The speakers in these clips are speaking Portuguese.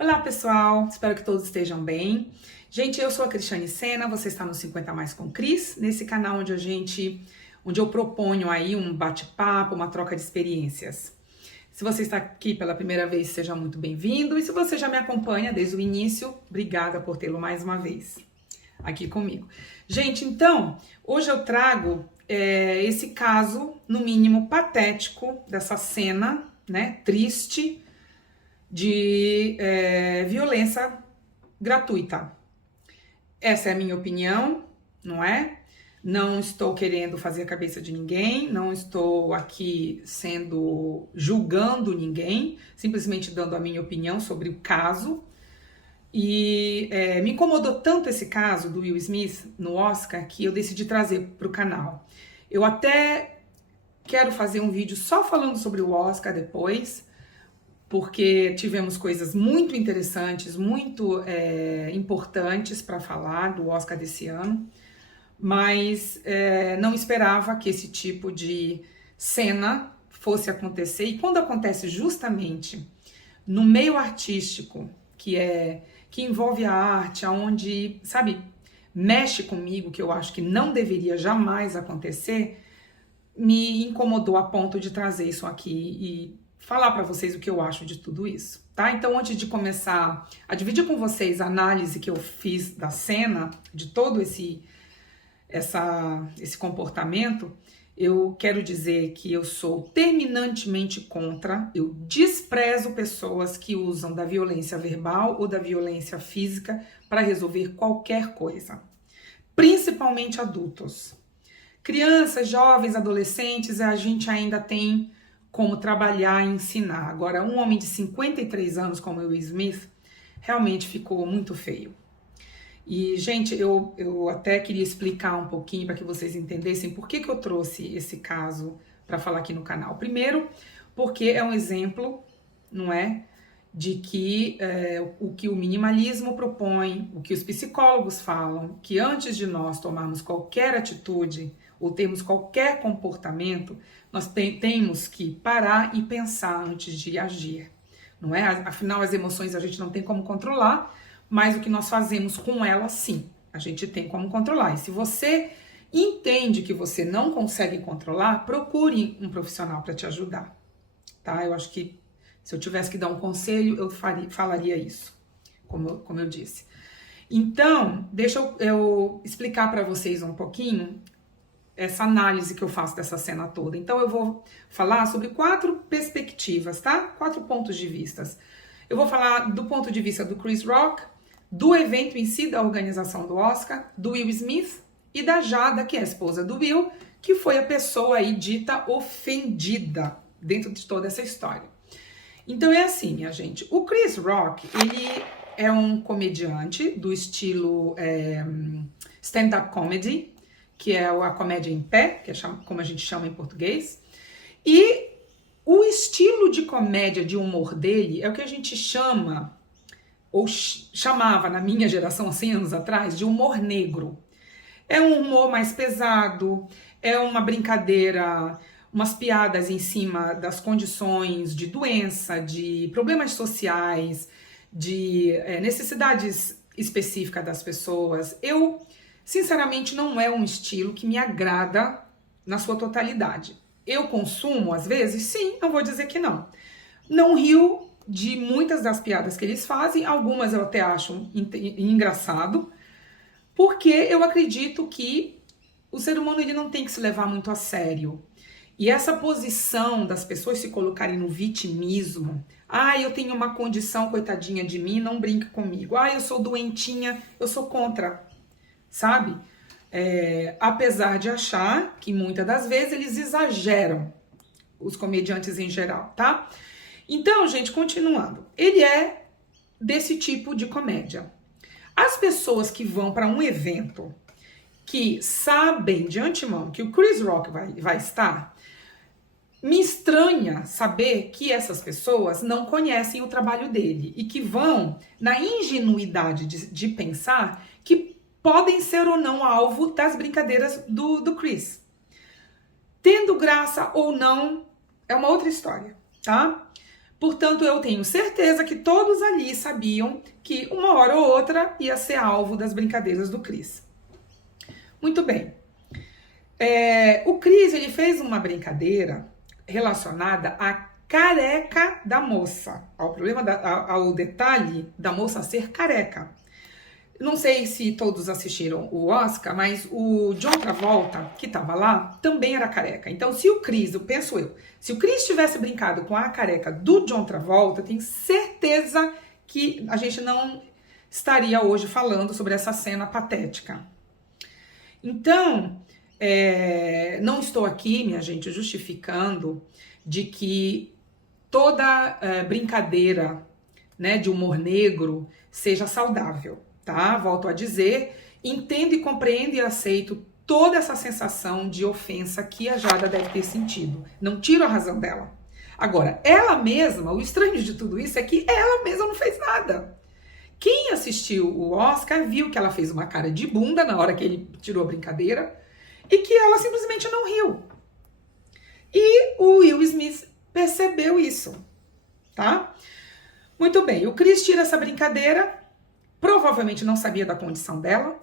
Olá pessoal, espero que todos estejam bem. Gente, eu sou a Cristiane Sena, você está no 50 Mais com Cris, nesse canal onde eu proponho aí um bate-papo, uma troca de experiências. Se você está aqui pela primeira vez, seja muito bem-vindo, e se você já me acompanha desde o início, obrigada por tê-lo mais uma vez aqui comigo. Gente, então, hoje eu trago esse caso, no mínimo patético, dessa cena, né, triste, de violência gratuita. Essa é a minha opinião, não é? Não estou querendo fazer a cabeça de ninguém, não estou aqui julgando ninguém, simplesmente dando a minha opinião sobre o caso. E me incomodou tanto esse caso do Will Smith no Oscar que eu decidi trazer para o canal. Eu até quero fazer um vídeo só falando sobre o Oscar depois, porque tivemos coisas muito interessantes, muito importantes para falar do Oscar desse ano, mas não esperava que esse tipo de cena fosse acontecer. E quando acontece justamente no meio artístico, que envolve a arte, onde, sabe, mexe comigo, que eu acho que não deveria jamais acontecer, me incomodou a ponto de trazer isso aqui e falar para vocês o que eu acho de tudo isso, tá? Então, antes de começar a dividir com vocês a análise que eu fiz da cena, de todo esse comportamento, eu quero dizer que eu sou terminantemente contra, eu desprezo pessoas que usam da violência verbal ou da violência física para resolver qualquer coisa, principalmente adultos. Crianças, jovens, adolescentes, a gente ainda tem como trabalhar e ensinar. Agora, um homem de 53 anos como o Will Smith, realmente ficou muito feio. E, gente, eu até queria explicar um pouquinho para que vocês entendessem por que eu trouxe esse caso para falar aqui no canal. Primeiro, porque é um exemplo, não é? De que o que o minimalismo propõe, o que os psicólogos falam, que antes de nós tomarmos qualquer atitude ou termos qualquer comportamento, nós temos que parar e pensar antes de agir, não é? Afinal, as emoções a gente não tem como controlar, mas o que nós fazemos com elas, sim, a gente tem como controlar. E se você entende que você não consegue controlar, procure um profissional para te ajudar, tá? Eu acho que se eu tivesse que dar um conselho, eu falaria isso, como eu disse. Então, deixa eu explicar para vocês um pouquinho essa análise que eu faço dessa cena toda. Então, eu vou falar sobre 4 perspectivas, tá? 4 pontos de vista. Eu vou falar do ponto de vista do Chris Rock, do evento em si, da organização do Oscar, do Will Smith e da Jada, que é a esposa do Will, que foi a pessoa aí dita ofendida dentro de toda essa história. Então é assim, minha gente, o Chris Rock, ele é um comediante do estilo stand-up comedy, que é a comédia em pé, que é como a gente chama em português, e o estilo de comédia, de humor dele, é o que a gente chama, ou chamava na minha geração, 100 anos atrás, de humor negro. É um humor mais pesado, é uma brincadeira, umas piadas em cima das condições de doença, de problemas sociais, de necessidades específicas das pessoas. Sinceramente, não é um estilo que me agrada na sua totalidade. Eu consumo, às vezes? Sim, não vou dizer que não. Não rio de muitas das piadas que eles fazem, algumas eu até acho engraçado, porque eu acredito que o ser humano ele não tem que se levar muito a sério. E essa posição das pessoas se colocarem no vitimismo, eu tenho uma condição, coitadinha de mim, não brinque comigo. Eu sou doentinha, eu sou contra, sabe? Apesar de achar que muitas das vezes eles exageram, os comediantes em geral, tá? Então, gente, continuando, ele é desse tipo de comédia. As pessoas que vão para um evento que sabem de antemão que o Chris Rock vai estar, me estranha saber que essas pessoas não conhecem o trabalho dele e que vão na ingenuidade de pensar que podem ser ou não alvo das brincadeiras do Chris. Tendo graça ou não, é uma outra história, tá? Portanto, eu tenho certeza que todos ali sabiam que uma hora ou outra ia ser alvo das brincadeiras do Cris. Muito bem. O Cris, ele fez uma brincadeira relacionada à careca da moça, ao detalhe da moça ser careca. Não sei se todos assistiram o Oscar, mas o John Travolta, que estava lá, também era careca. Então, se o Cris, se o Cris tivesse brincado com a careca do John Travolta, tenho certeza que a gente não estaria hoje falando sobre essa cena patética. Então, não estou aqui, minha gente, justificando de que toda brincadeira, né, de humor negro seja saudável. Tá? Volto a dizer, entendo e compreendo e aceito toda essa sensação de ofensa que a Jada deve ter sentido. Não tiro a razão dela. Agora, ela mesma, o estranho de tudo isso é que ela mesma não fez nada. Quem assistiu o Oscar viu que ela fez uma cara de bunda na hora que ele tirou a brincadeira e que ela simplesmente não riu. E o Will Smith percebeu isso, tá? Muito bem, o Cris tira essa brincadeira. Provavelmente não sabia da condição dela.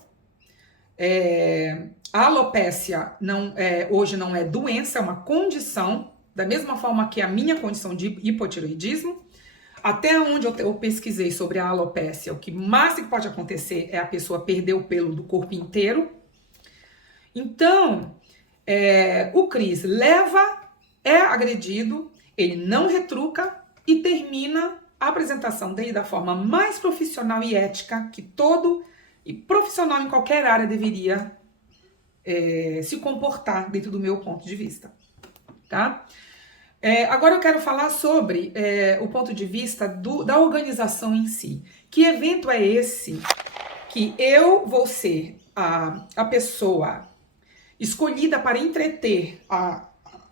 A alopécia hoje não é doença, é uma condição, da mesma forma que a minha condição de hipotireoidismo. Até onde eu pesquisei sobre a alopécia, o que mais que pode acontecer é a pessoa perder o pelo do corpo inteiro. Então, o Cris é agredido, ele não retruca e termina a apresentação dele da forma mais profissional e ética que todo profissional em qualquer área deveria se comportar dentro do meu ponto de vista, tá? Agora eu quero falar sobre o ponto de vista da organização em si. Que evento é esse que eu vou ser a pessoa escolhida para entreter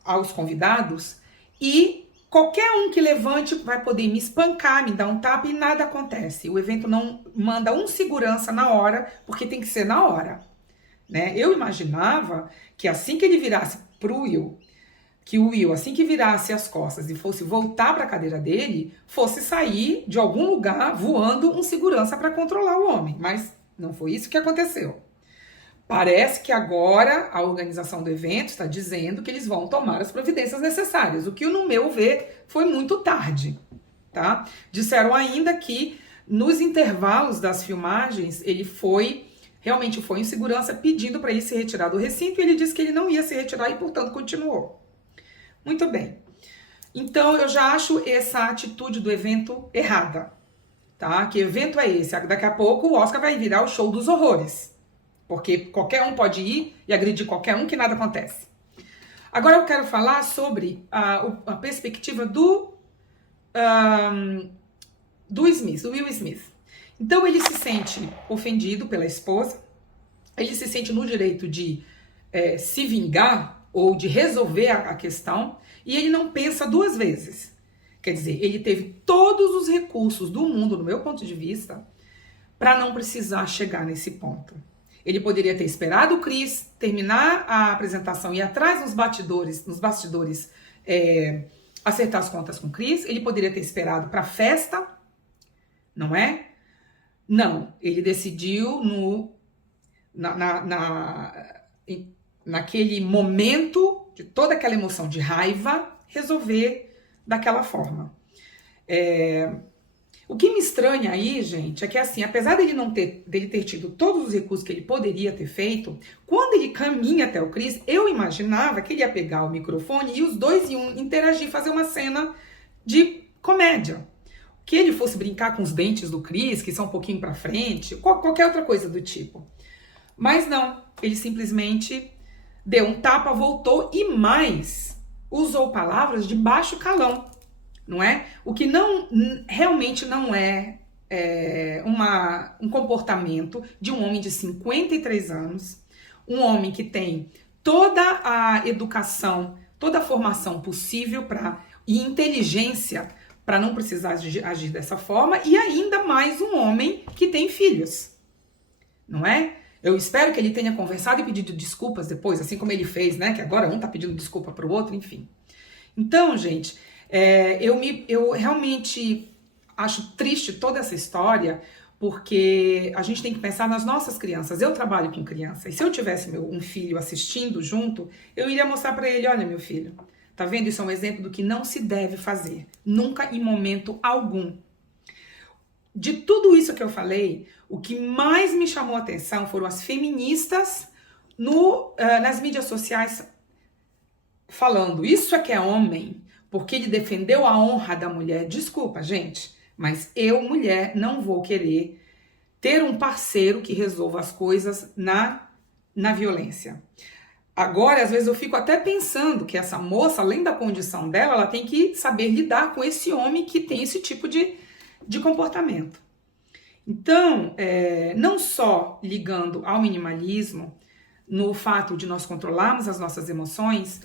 aos convidados e qualquer um que levante vai poder me espancar, me dar um tapa e nada acontece. O evento não manda um segurança na hora, porque tem que ser na hora, né? Eu imaginava que assim que ele virasse pro Will, que o Will, assim que virasse as costas e fosse voltar para a cadeira dele, fosse sair de algum lugar voando um segurança para controlar o homem. Mas não foi isso que aconteceu. Parece que agora a organização do evento está dizendo que eles vão tomar as providências necessárias, o que, no meu ver, foi muito tarde, tá? Disseram ainda que nos intervalos das filmagens, realmente foi em segurança pedindo para ele se retirar do recinto e ele disse que ele não ia se retirar e, portanto, continuou. Muito bem. Então, eu já acho essa atitude do evento errada, tá? Que evento é esse? Daqui a pouco o Oscar vai virar o show dos horrores. Porque qualquer um pode ir e agredir qualquer um que nada acontece. Agora eu quero falar sobre a perspectiva do Smith, do Will Smith. Então ele se sente ofendido pela esposa, ele se sente no direito de se vingar ou de resolver a questão e ele não pensa duas vezes. Quer dizer, ele teve todos os recursos do mundo, no meu ponto de vista, para não precisar chegar nesse ponto. Ele poderia ter esperado o Cris terminar a apresentação e ir atrás nos bastidores, acertar as contas com o Cris. Ele poderia ter esperado para a festa, não é? Não, ele decidiu naquele momento de toda aquela emoção de raiva resolver daquela forma. O que me estranha aí, gente, é que assim, apesar dele ter tido todos os recursos que ele poderia ter feito, quando ele caminha até o Cris, eu imaginava que ele ia pegar o microfone e os dois iam interagir, fazer uma cena de comédia. Que ele fosse brincar com os dentes do Cris, que são um pouquinho pra frente, qualquer outra coisa do tipo. Mas não, ele simplesmente deu um tapa, voltou e mais, usou palavras de baixo calão. Não é? O que realmente não é um comportamento de um homem de 53 anos, um homem que tem toda a educação, toda a formação possível e inteligência para não precisar agir dessa forma, e ainda mais um homem que tem filhos, não é? Eu espero que ele tenha conversado e pedido desculpas depois, assim como ele fez, né? Que agora um tá pedindo desculpa para o outro, enfim. Então, gente, Eu realmente acho triste toda essa história, porque a gente tem que pensar nas nossas crianças. Eu trabalho com criança, e se eu tivesse um filho assistindo junto, eu iria mostrar para ele, olha meu filho, tá vendo? Isso é um exemplo do que não se deve fazer, nunca em momento algum. De tudo isso que eu falei, o que mais me chamou a atenção foram as feministas nas mídias sociais falando, isso é que é homem, porque ele defendeu a honra da mulher. Desculpa, gente, mas eu, mulher, não vou querer ter um parceiro que resolva as coisas na violência. Agora, às vezes eu fico até pensando que essa moça, além da condição dela, ela tem que saber lidar com esse homem que tem esse tipo de comportamento. Então, não só ligando ao minimalismo, no fato de nós controlarmos as nossas emoções,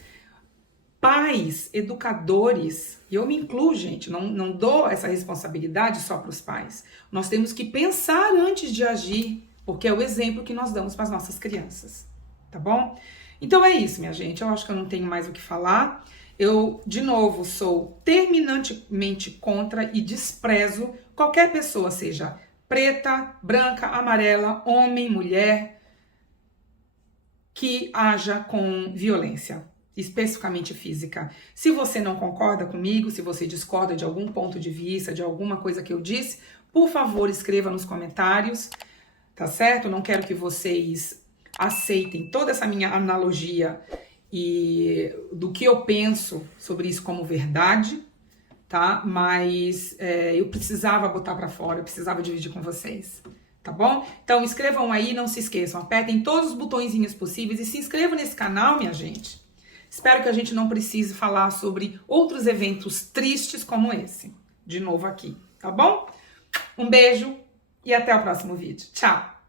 pais, educadores, e eu me incluo, gente, não dou essa responsabilidade só para os pais. Nós temos que pensar antes de agir, porque é o exemplo que nós damos para as nossas crianças, tá bom? Então é isso, minha gente, eu acho que eu não tenho mais o que falar. Eu, de novo, sou terminantemente contra e desprezo qualquer pessoa, seja preta, branca, amarela, homem, mulher, que haja com violência, especificamente física. Se você não concorda comigo, se você discorda de algum ponto de vista, de alguma coisa que eu disse, por favor, escreva nos comentários, tá certo? Não quero que vocês aceitem toda essa minha analogia e do que eu penso sobre isso como verdade, tá? Mas eu precisava botar pra fora, eu precisava dividir com vocês, tá bom? Então escrevam aí, não se esqueçam, apertem todos os botõezinhos possíveis e se inscrevam nesse canal, minha gente. Espero que a gente não precise falar sobre outros eventos tristes como esse, de novo aqui, tá bom? Um beijo e até o próximo vídeo. Tchau!